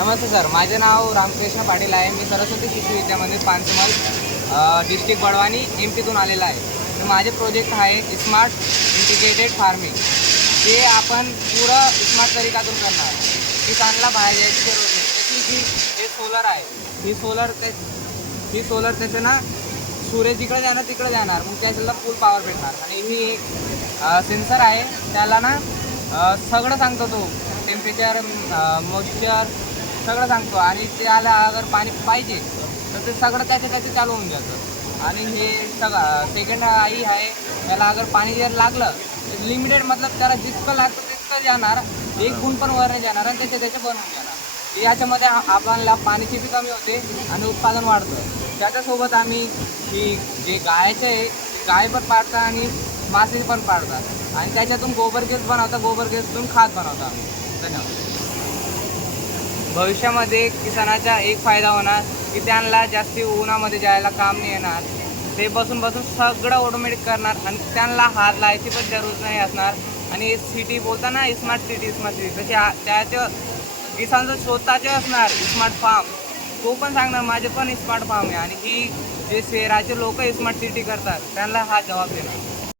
नमस्ते sir, माझे नाव रामकृष्ण पाटील आहे. मी सरस्वती शिशु विद्या मंदिर पानसमल डिस्ट्रिक्ट बडवानी एमपीतून आलेला आहे. तर माझे प्रोजेक्ट आहे स्मार्ट इंटिग्रेटेड फार्मिंग. ते आपण पुरं स्मार्ट तरीकातून करणार. किसानला बाहेर जायची जरूर नाही. त्याची जी हे सोलर आहे, ही सोलर त्याचं ना सूर्य जिकडे जाणार तिकडे जाणार, मग त्याला फुल पॉवर भेटणार. आणि ही एक सेन्सर आहे, त्याला ना सगळं सांगतो तो, टेम्परेचर, मॉइश्चर सगळं सांगतो. आणि त्याला अगर पाणी पाहिजे तर ते सगळं त्याचं चालू होऊन जातं. आणि हे सगळं सेकंड आई आहे, त्याला अगर पाणी जर लागलं तर लिमिटेड, मतलब त्याला जितकं लागतं तितकं जाणार, एक गुण पण वर नाही जाणार आणि त्याचे बनवून जाणार. याच्यामध्ये आपल्याला पाण्याची बी कमी होते आणि उत्पादन वाढतं. त्याच्यासोबत आम्ही ही जे गायचे आहे, गाय पण पाळतात आणि मासे पण पाळतात. आणि त्याच्यातून गोबर गॅस बनवतात, गोबर गॅसतून खाद बनवतात आम्ही. धन्यवाद. भविष्यामध्ये किसानाचा एक फायदा होणार की त्यांना जास्ती उन्हामध्ये जायला काम नाही येणार. ते बसून सगळं ऑटोमॅटिक करणार आणि त्यांना हात लावायची पण जरूर नाही असणार. आणि सिटी बोलताना स्मार्ट सिटी तसे त्याचं किसानचं स्वतःचे असणार स्मार्ट फार्म. तो पण सांगणार माझे पण स्मार्ट फार्म आहे. आणि ही जे शहराचे लोक स्मार्ट सिटी करतात त्यांना हा जबाब देणार.